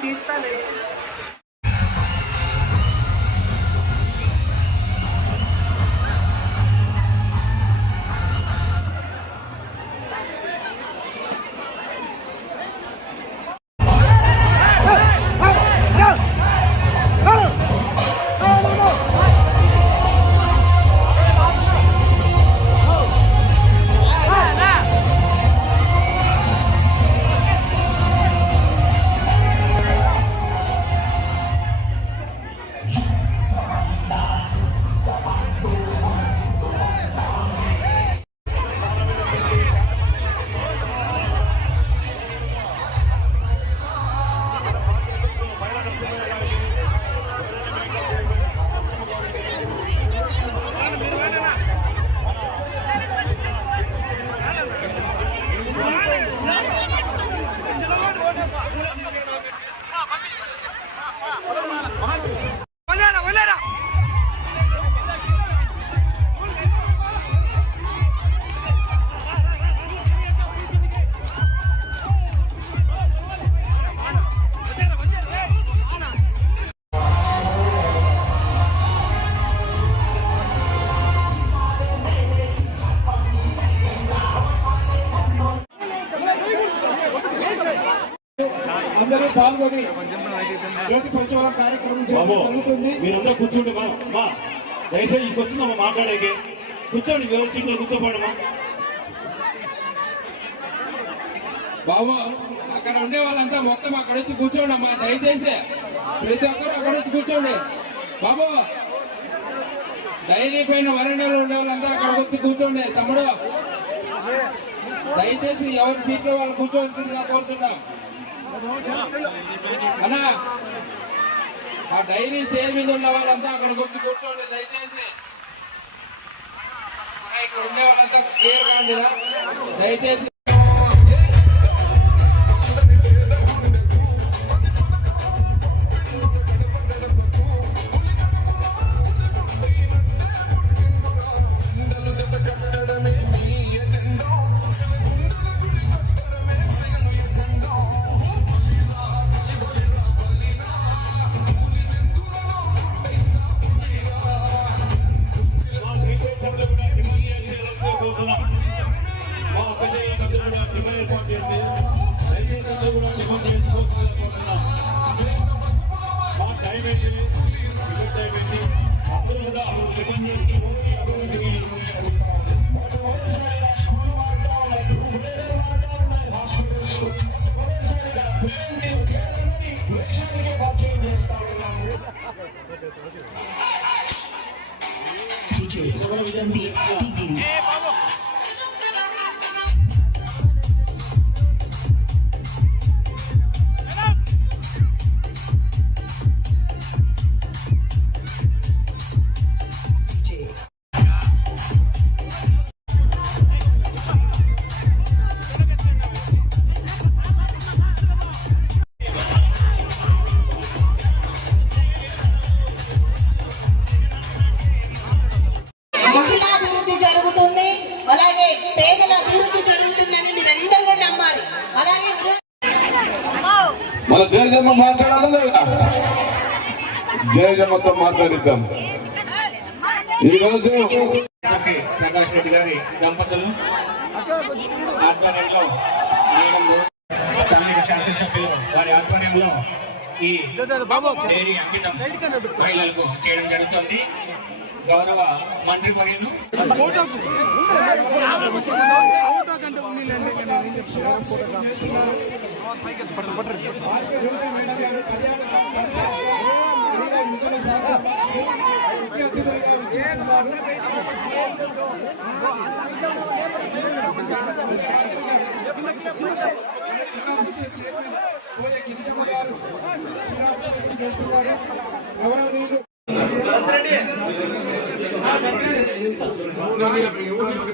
quítale. అందరూ పాల్గొని జ్యోతి పంచవరం కార్యక్రమం జరుగుతుంది. మీరందరూ కూర్చోండి మా దయచేసి ఇంక వస్తుందమ్మా మాట్లాడేకి. కూర్చోండి ఎవరి సీట్లో కూర్చోపోండి మా బాబు అక్కడ ఉండే వాళ్ళంతా మొత్తం అక్కడ వచ్చి కూర్చోండి అమ్మా దయచేసి. ప్రతి ఒక్కరు అక్కడ వచ్చి కూర్చోండి. బాబు డైరీ పైన వరండాలో ఉండే వాళ్ళంతా అక్కడికి వచ్చి కూర్చోండి తమ్ముడు. దయచేసి ఎవరి సీట్లో వాళ్ళు కూర్చోవలసిందిగా కోరుతున్నాం. అన్నా ఆ డైరీ స్టేజ్ మీద ఉన్న వాళ్ళంతా అక్కడికి వచ్చి కూర్చోండి దయచేసి. ఇక్కడ ఉండే వాళ్ళంతా క్లియర్ కాండి దయచేసి 就和我一声，అభివృద్ధి జరుగుతుంది. అలాగే పేదల అభివృద్ధి జరుగుతుందని మీరందరూ కూడా నమ్మాలి. అలాగే మన జయజమ్మ మాట్లాడాలి లేదా జయజమ్మతో మాట్లాడిద్దాం. ఈరోజు ఓకే ప్రకాష్ రెడ్డి గారి దంపతులు ఆధ్వర్యంలో స్థానిక శాసనసభ్యులు వారి ఆధ్వర్యంలో ఈ డైరీ అంకితం మహిళలకు చేయడం జరుగుతుంది. గౌరవ మంత్రి వర్యులు మేడం గారు చైర్మన్ గిరిజమ్మ గారు చేస్తున్నారు. గౌరవనీయులు